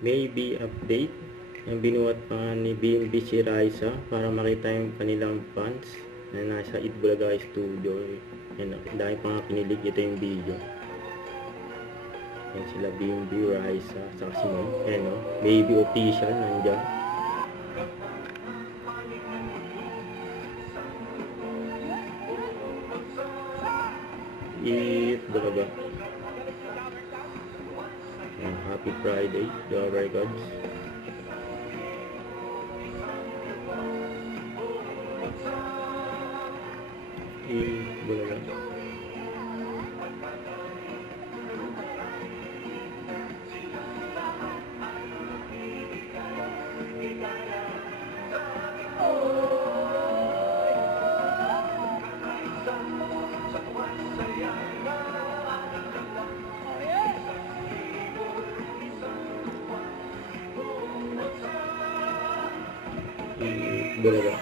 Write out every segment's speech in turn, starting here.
maybe update. Ang binuhat pa ni BNB si Raisa para makita yung kanilang fans na nasa Itbulaga Studio. Yan, dahil pa nga kinilig, ito yung video. Yan sila BNB, Raisa, saka si Mom. Yan o, baby official nandyan. Itbulaga. Happy Friday, Lover Gods. Itbulaga. Itbulaga.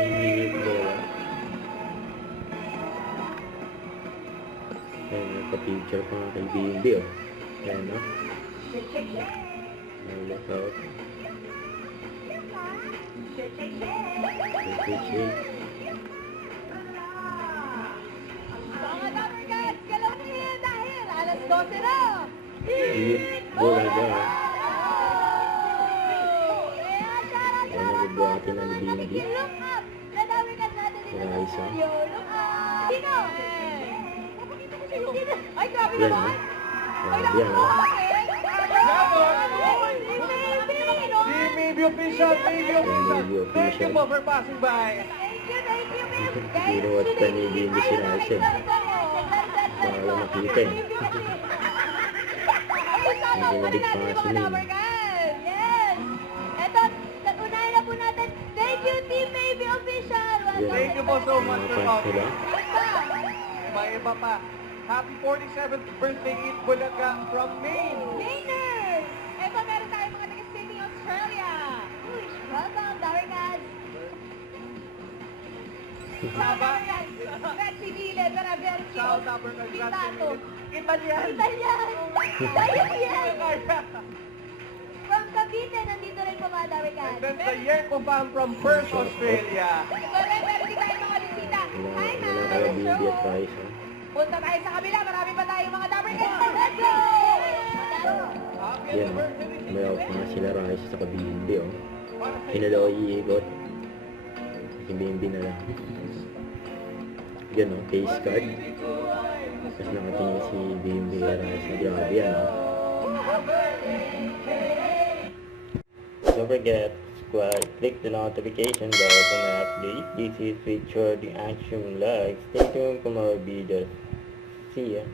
Itbulaga. Ayan, nagpa-picture pa nga kay BNB oh. Ayan o. Ayan, look out. Shake. Itbulaga. Ayan, nagbuhatin na ni BNB. Raisa. Yan o. Yan o. Maybe official. Thank you po for passing by. Binuhat pa ni BNB si Raisa. Wala makita eh. Naginadig pa nga si Mim. Yes! Eto, unahin na po natin. Thank you, Team Baby Official! Thank you po so much for Sila. May iba pa. Happy 47th birthday, Itbulaga from Maine. Mainers! Eto, meron tayong mga taga-Sydney, Australia. Uy, welcome, Daringas! Saba. Betsy Vile, Beraversi, Shout out for Pitato. Italian. Italian! From Cavite, nandito rin po mga Daringas. And then the Yerko Fam from Perth, Australia. Ito rin, meron din tayong mga bisita. Hi, Wala ma'am! kaya BNB at Raisa. Punta tayo sa kabila, marami pa tayong mga Daringas. Let's go! Happy Yan o. anniversary. May off nga sila Raisa sa BNB o. Hindi na daw iikot. Kasi BNB na lang. Yan o, case card. Tapos nakatingin si BNB at Raisa. Grabe yan o. Don't forget, subscribe, click the notification bell to update. This is featured the action like. Stay tuned for more videos. See ya.